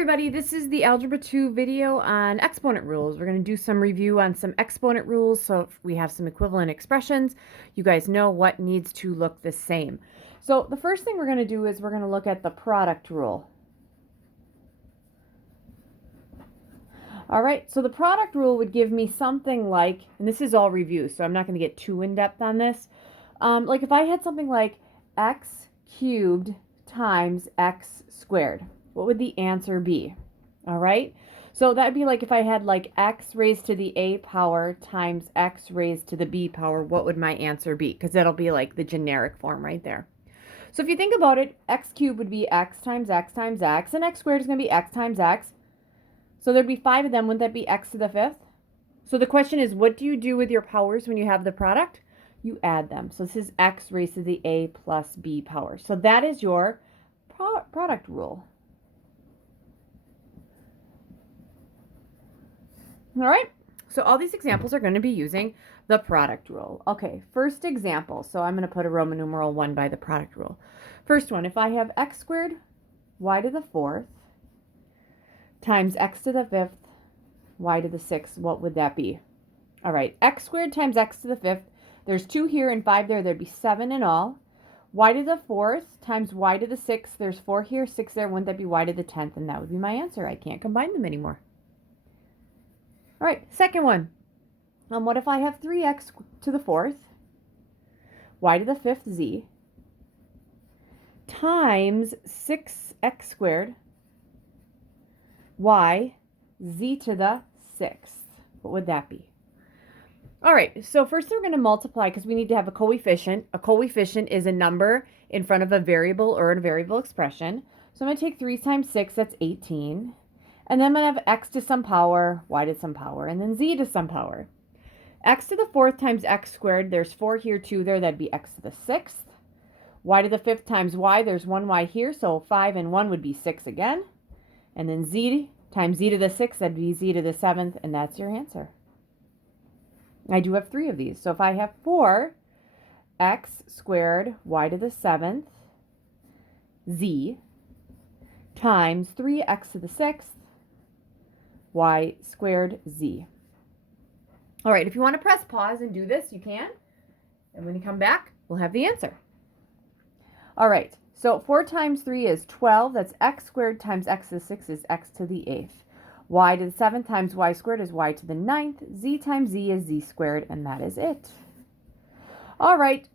everybody, this is the Algebra 2 video on exponent rules. We're going to do some review on some exponent rules, so if we have some equivalent expressions, you guys know what needs to look the same. So the first thing we're going to do is we're going to look at the product rule. All right, so the product rule would give me something like, and this is all review, so I'm not going to get too in-depth on this. Like if I had something like x cubed times x squared, what would the answer be? All right, so that'd be like if I had like x raised to the a power times x raised to the b power, what would my answer be? Because that'll be like the generic form right there. So if you think about it, x cubed would be x times x times x, and x squared is going to be x times x. So there'd be 5 of them. Wouldn't that be x to the 5th? So the question is, what do you do with your powers when you have the product? You add them. So this is x raised to the a plus b power. So that is your product rule. All right, so all these examples are going to be using the product rule. Okay, first example. So I'm going to put a Roman numeral 1 by the product rule. First one, if I have x squared y to the 4th times x to the 5th y to the 6th, what would that be? All right, x squared times x to the 5th. There's 2 here and 5 there. There'd be 7 in all. Y to the 4th times y to the 6th. There's 4 here, 6 there. Wouldn't that be y to the 10th? And that would be my answer. I can't combine them anymore. All right, second one. What if I have 3x to the 4th, y to the 5th z, times 6x squared, y, z to the 6th? What would that be? All right, so first we're going to multiply because we need to have a coefficient. A coefficient is a number in front of a variable or a variable expression. So I'm going to take 3 times 6, that's 18. And then I'm going to have x to some power, y to some power, and then z to some power. X to the 4th times x squared, there's 4 here, 2 there, that'd be x to the 6th. Y to the 5th times y, there's 1 y here, so 5 and 1 would be 6 again. And then z times z to the 6th, that'd be z to the 7th, and that's your answer. I do have 3 of these. So if I have 4 x squared y to the 7th z times 3x to the 6th y squared z. All right, if you want to press pause and do this, you can. And when you come back, we'll have the answer. All right, so 4 times 3 is 12. That's x squared times x to the 6th is x to the 8th. Y to the 7th times y squared is y to the 9th. Z times z is z squared, and that is it. All right,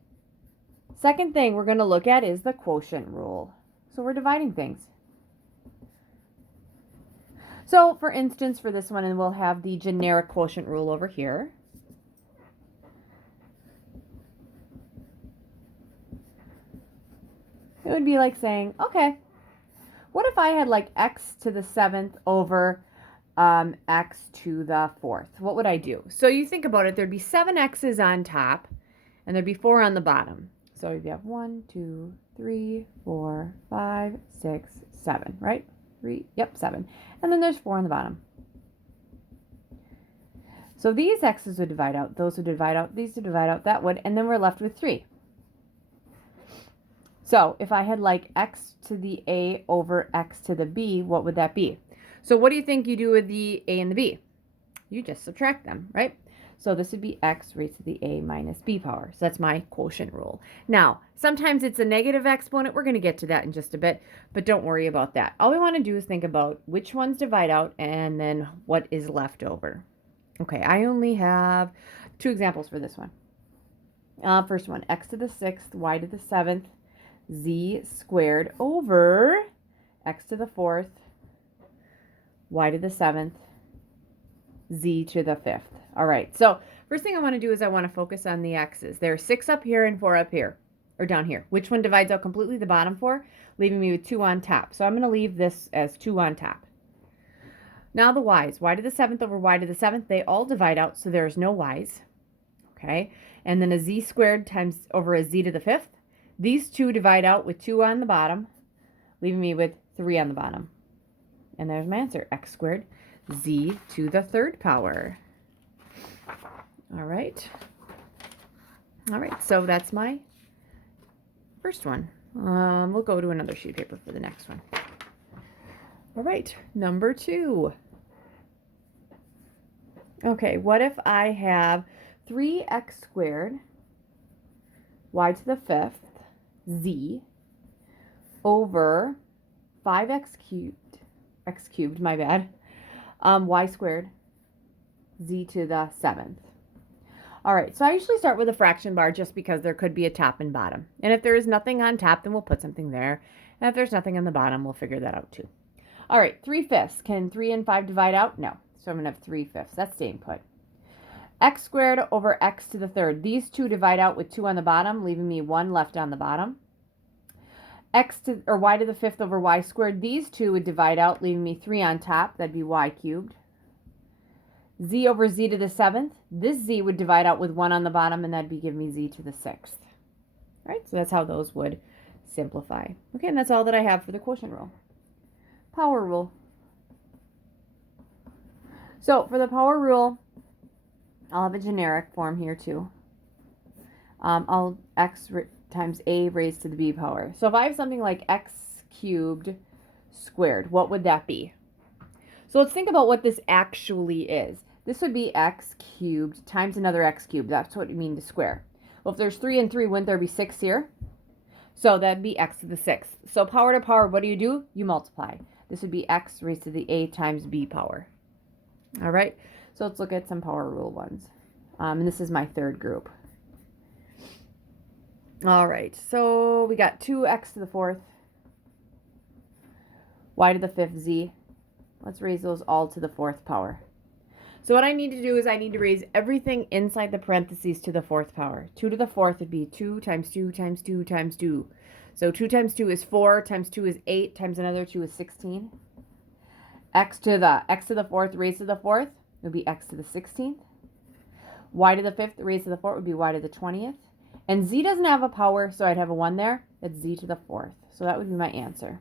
second thing we're going to look at is the quotient rule. So we're dividing things. So for instance, for this one, and we'll have the generic quotient rule over here. It would be like saying, okay, what if I had like x to the 7th over x to the 4th? What would I do? So you think about it, there'd be 7 x's on top, and there'd be 4 on the bottom. So you'd have 1, 2, 3, 4, 5, 6, 7, right? 3, yep, 7. And then there's 4 on the bottom. So these x's would divide out, those would divide out, these would divide out, that would, and then we're left with 3. So if I had like x to the a over x to the b, what would that be? So what do you think you do with the a and the b? You just subtract them, right? So this would be x raised to the a minus b power. So that's my quotient rule. Now, sometimes it's a negative exponent. We're going to get to that in just a bit, but don't worry about that. All we want to do is think about which ones divide out and then what is left over. Okay, I only have 2 examples for this one. First one, x to the 6th, y to the 7th, z squared over x to the 4th, y to the 7th, z to the 5th. All right, so first thing I want to do is I want to focus on the x's. There are 6 up here and 4 up here, or down here. Which one divides out completely? The bottom 4, leaving me with 2 on top. So I'm going to leave this as 2 on top. Now the y's. Y to the 7th over y to the 7th, they all divide out, so there's no y's. Okay, and then a z squared times over a z to the 5th. These 2 divide out with 2 on the bottom, leaving me with 3 on the bottom. And there's my answer, x squared z to the 3rd power. All right. All right, so that's my first one. We'll go to another sheet of paper for the next one. All right, number 2. Okay, what if I have 3x squared y to the 5th z over 5x cubed, my bad, y squared z to the 7th. All right, so I usually start with a fraction bar just because there could be a top and bottom. And if there is nothing on top, then we'll put something there. And if there's nothing on the bottom, we'll figure that out too. All right, 3/5. Can 3 and 5 divide out? No. So I'm going to have 3/5. That's staying put. X squared over x to the 3rd. These two divide out with 2 on the bottom, leaving me 1 left on the bottom. Y to the 5th over y squared. These two would divide out, leaving me 3 on top. That'd be y cubed. Z over z to the 7th. This z would divide out with 1 on the bottom, and that'd be giving me z to the 6th. All right, so that's how those would simplify. Okay, and that's all that I have for the quotient rule. Power rule. So for the power rule, I'll have a generic form here too. I'll x times a raised to the b power. So if I have something like x cubed squared, what would that be? So let's think about what this actually is. This would be x cubed times another x cubed. That's what you mean to square. Well, if there's 3 and 3, wouldn't there be 6 here? So that'd be x to the 6th. So power to power, what do? You multiply. This would be x raised to the a times b power. All right, so let's look at some power rule ones. And this is my 3rd group. All right, so we got 2x to the 4th, y to the 5th z. Let's raise those all to the 4th power. So what I need to do is I need to raise everything inside the parentheses to the 4th power. 2 to the 4th would be 2 times 2 times 2 times 2. So 2 times 2 is 4, times 2 is 8, times another 2 is 16. X to the 4th raised to the 4th would be x to the 16th. Y to the 5th raised to the 4th would be y to the 20th. And z doesn't have a power, so I'd have a 1 there. That's z to the 4th. So that would be my answer.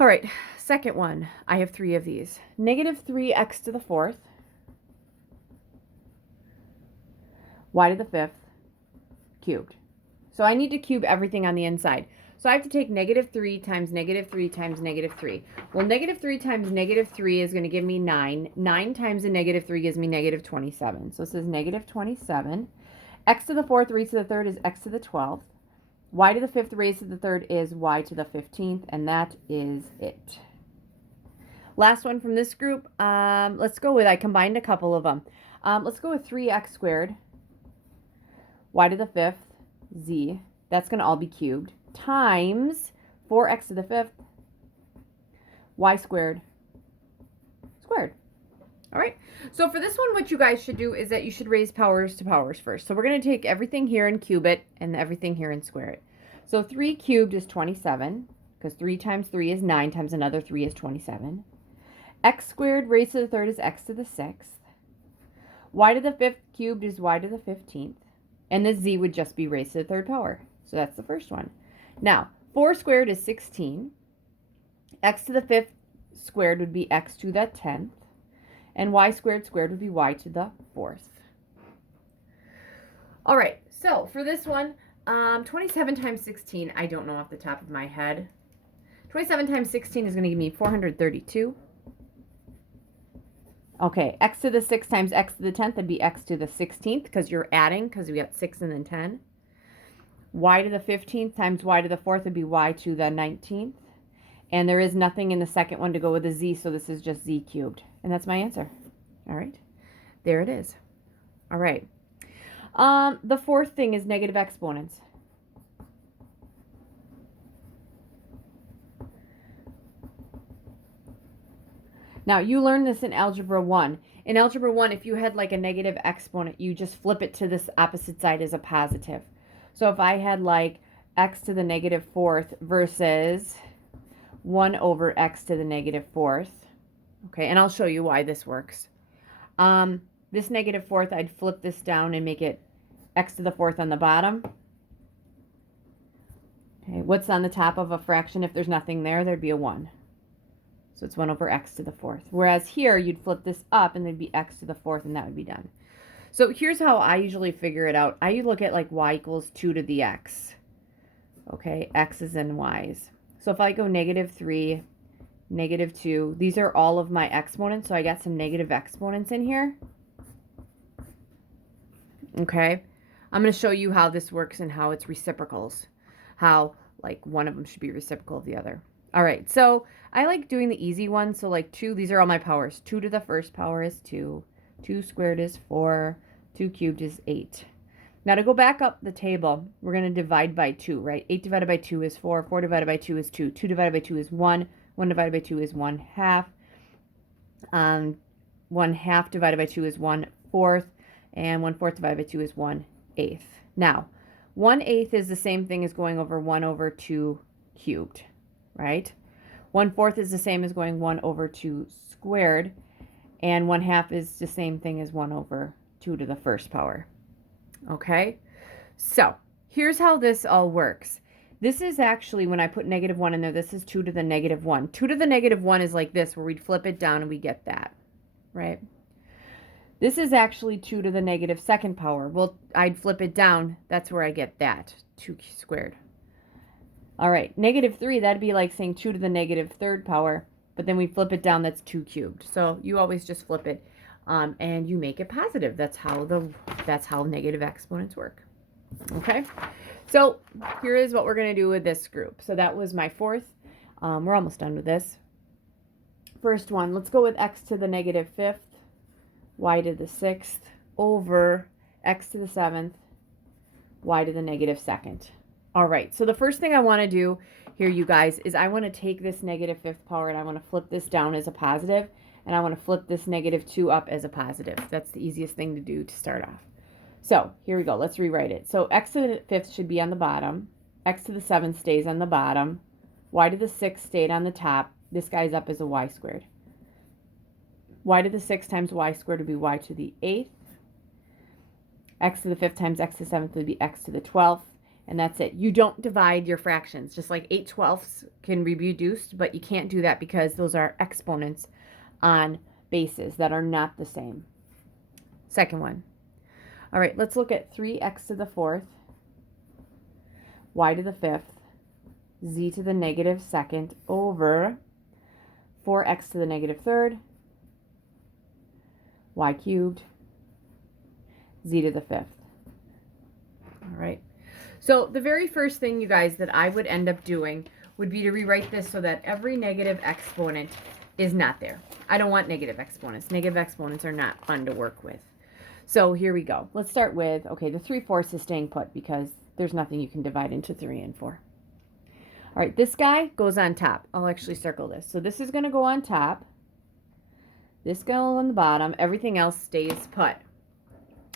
All right, second one. I have 3 of these. Negative 3x to the 4th, y to the 5th, cubed. So I need to cube everything on the inside. So I have to take negative 3 times negative 3 times negative 3. Well, negative 3 times negative 3 is going to give me 9. 9 times a negative 3 gives me negative 27. So it says negative 27. X to the 4th raised to the 3rd is x to the 12th. Y to the 5th raised to the 3rd is y to the 15th, and that is it. Last one from this group, let's go with, I combined a couple of them. Let's go with 3x squared, y to the 5th, z, that's going to all be cubed, times 4x to the 5th, y squared, squared. All right, so for this one, what you guys should do is that you should raise powers to powers first. So we're going to take everything here and cube it, and everything here and square it. So 3 cubed is 27, because 3 times 3 is 9, times another 3 is 27. X squared raised to the 3rd is x to the 6th. Y to the 5th cubed is y to the 15th. And the z would just be raised to the 3rd power. So that's the first one. Now, 4 squared is 16. X to the 5th squared would be x to the 10th. And y squared would be y to the 4th. All right, so for this one, 27 times 16, I don't know off the top of my head. 27 times 16 is going to give me 432. Okay, x to the 6 times x to the 10th would be x to the 16th, because you're adding, because we got 6 and then 10. Y to the 15th times y to the 4th would be y to the 19th. And there is nothing in the second one to go with a z, so this is just z cubed. And that's my answer. All right, there it is. All right. The fourth thing is negative exponents. Now, you learned this in Algebra 1. In Algebra 1, if you had like a negative exponent, you just flip it to this opposite side as a positive. So if I had like x to the negative 4th versus 1 over x to the negative 4th. Okay, and I'll show you why this works. This negative 4th, I'd flip this down and make it x to the 4th on the bottom. Okay, what's on the top of a fraction? If there's nothing there, there'd be a 1. So it's 1 over x to the 4th. Whereas here, you'd flip this up and there'd be x to the 4th, and that would be done. So here's how I usually figure it out. I look at like y equals 2 to the x. Okay, x's and y's. So if I go -3, -2, these are all of my exponents, so I got some negative exponents in here. Okay, I'm going to show you how this works and how it's reciprocals, how like one of them should be reciprocal of the other. All right, so I like doing the easy ones. So like 2, these are all my powers. 2 to the first power is 2. 2 squared is 4. 2 cubed is 8. Now to go back up the table, we're going to divide by 2, right? 8 divided by 2 is 4. 4 divided by 2 is 2. 2 divided by 2 is 1. 1 divided by 2 is 1/2. 1/2 divided by 2 is 1/4. And 1/4 divided by 2 is 1/8. Now, 1/8 is the same thing as going over 1/2 cubed, right? 1/4 is the same as going 1/2 squared. And 1/2 is the same thing as 1/2 to the first power. Okay? So, here's how this all works. This is actually, when I put -1 in there, this is 2 to the -1. 2 to the -1 is like this, where we'd flip it down and we get that, right? This is actually 2 to the -2nd power. Well, I'd flip it down. That's where I get that, 2 squared. All right, -3, that'd be like saying 2 to the -3rd power, but then we flip it down, that's 2 cubed. So you always just flip it, and you make it positive. That's how negative exponents work. Okay, so here is what we're going to do with this group. So that was my 4th. We're almost done with this. First one, let's go with x to the -5th. Y to the 6th over x to the 7th, y to the -2nd. All right, so the first thing I want to do here, you guys, is I want to take this -5th power and I want to flip this down as a positive, and I want to flip this -2 up as a positive. That's the easiest thing to do to start off. So here we go. Let's rewrite it. So x to the 5th should be on the bottom. X to the 7th stays on the bottom. Y to the 6th stayed on the top. This guy's up as a y squared. Y to the 6th times y squared would be y to the 8th. X to the 5th times x to the 7th would be x to the 12th. And that's it. You don't divide your fractions. Just like 8/12 can be reduced, but you can't do that because those are exponents on bases that are not the same. Second one. All right, let's look at 3x to the 4th, y to the 5th, z to the -2nd over 4x to the -3rd, y cubed, z to the 5th. All right. So the very first thing, you guys, that I would end up doing would be to rewrite this so that every negative exponent is not there. I don't want negative exponents. Negative exponents are not fun to work with. So here we go. Let's start with, okay, the 3/4 is staying put because there's nothing you can divide into 3 and 4. All right, this guy goes on top. I'll actually circle this. So this is going to go on top. This goes on the bottom. Everything else stays put.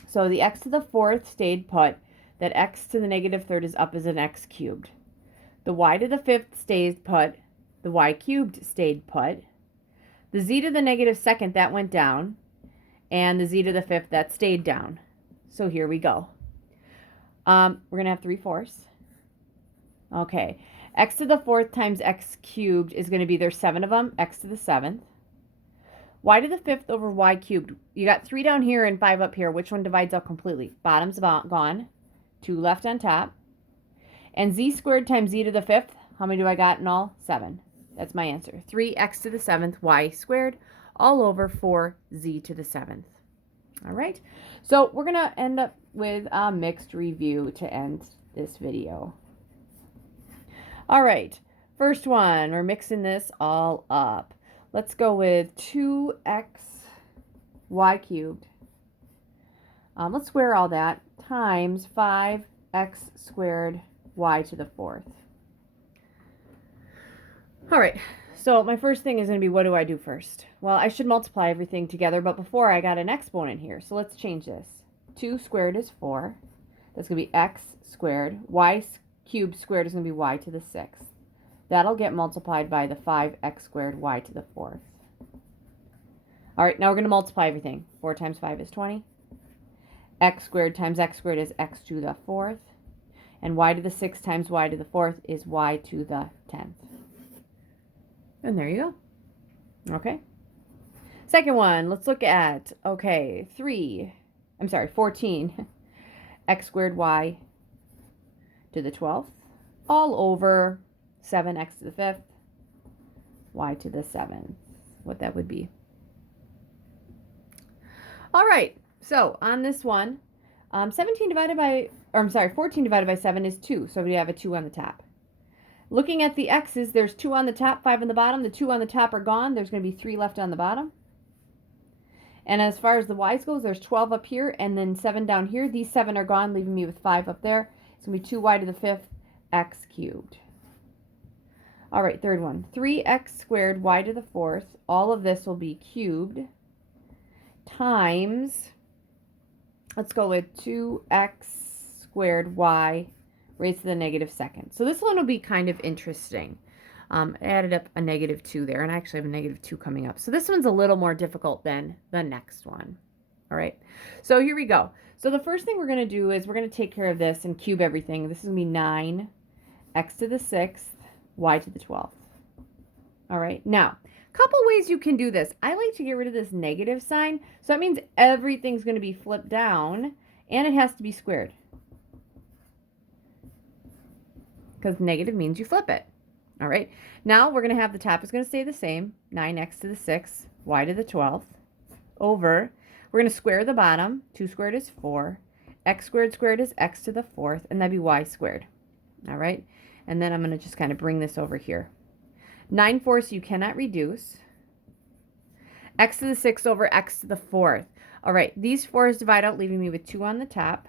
So the x to the 4th stayed put. That x to the -3rd is up as an x cubed. The y to the 5th stays put. The y cubed stayed put. The z to the -2nd, that went down. And the z to the 5th, that stayed down. So here we go. We're going to have 3/4. Okay. X to the 4th times x cubed is going to be, there's 7 of them, x to the 7th. Y to the 5th over y cubed. You got 3 down here and 5 up here. Which one divides out completely? Bottom's gone. 2 left on top. And z squared times z to the 5th. How many do I got in all? 7. That's my answer. 3x to the 7th y squared all over 4z to the 7th. All right. So we're going to end up with a mixed review to end this video. All right. First one, we're mixing this all up. Let's go with 2x y cubed. Let's square all that times 5x squared y to the 4th. All right, so my first thing is going to be, what do I do first? Well, I should multiply everything together, but before I got an exponent here, so let's change this. 2 squared is 4. That's going to be x squared. Y cubed squared is going to be y to the 6th. That'll get multiplied by the 5x squared y to the 4th. All right, now we're going to multiply everything. 4 times 5 is 20. X squared times x squared is x to the 4th. And y to the 6th times y to the 4th is y to the 10th. And there you go. Okay. Second one, let's look at, okay, 14. X squared y to the 12th all over 7x to the 5th, y to the 7th, what that would be. All right, so on this one, 14 divided by 7 is 2, so we have a 2 on the top. Looking at the x's, there's 2 on the top, 5 on the bottom. The 2 on the top are gone. There's going to be 3 left on the bottom. And as far as the y's goes, there's 12 up here and then 7 down here. These 7 are gone, leaving me with 5 up there. It's going to be 2y to the 5th, x cubed. All right, third one. 3x squared, y to the 4th. All of this will be cubed times, let's go with 2x squared y raised to the negative 2nd. So this one will be kind of interesting. I added up a -2 there, and I actually have a -2 coming up. So this one's a little more difficult than the next one. All right, so here we go. So the first thing we're going to do is we're going to take care of this and cube everything. This is going to be 9, x to the 6th, y to the 12th. All right, now, couple ways you can do this. I like to get rid of this negative sign. So that means everything's going to be flipped down, and it has to be squared. Because negative means you flip it. All right, now we're going to have the top is going to stay the same, 9x to the 6th, y to the 12th, over, we're going to square the bottom, 2 squared is 4, x squared is x to the 4th, and that'd be y squared. All right, and then I'm going to just kind of bring this over here. 9/4 you cannot reduce. X to the 6th over x to the 4th. All right, these 4's divide out, leaving me with 2 on the top.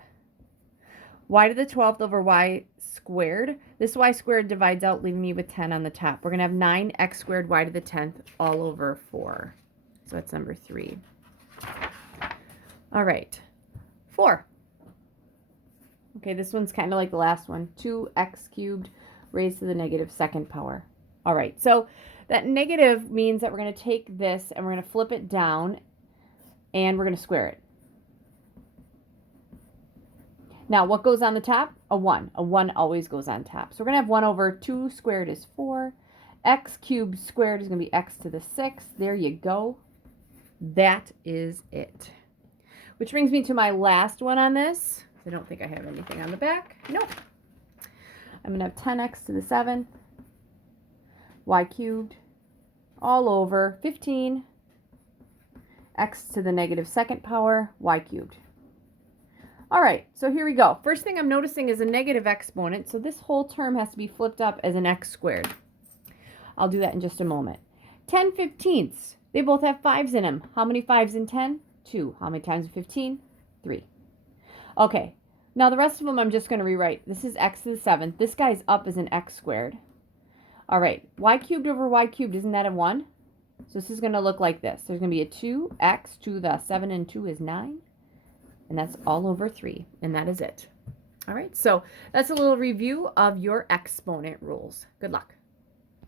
Y to the 12th over y squared. This y squared divides out, leaving me with 10 on the top. We're going to have 9x squared y to the 10th all over 4. So that's number 3. All right, 4. Okay, this one's kind of like the last one. 2x cubed raised to the negative 2nd power. All right, so that negative means that we're going to take this and we're going to flip it down and we're going to square it. Now, what goes on the top? A 1. A 1 always goes on top. So we're going to have 1 over 2 squared is 4. X cubed squared is going to be x to the 6th. There you go. That is it. Which brings me to my last one on this. I don't think I have anything on the back. Nope. I'm going to have 10x to the 7th. Y cubed all over 15 x to the negative 2nd power y cubed. All right, so here we go. First thing I'm noticing is a negative exponent, so this whole term has to be flipped up as an x squared. I'll do that in just a moment. 10/15ths, they both have 5's in them. How many 5's in 10? 2. How many times 15? 3. Okay, now the rest of them I'm just going to rewrite. This is x to the 7th. This guy's up as an x squared. All right, y cubed over y cubed, isn't that a 1? So this is going to look like this. There's going to be a 2x to the 7 and 2 is 9. And that's all over 3. And that is it. All right, so that's a little review of your exponent rules. Good luck.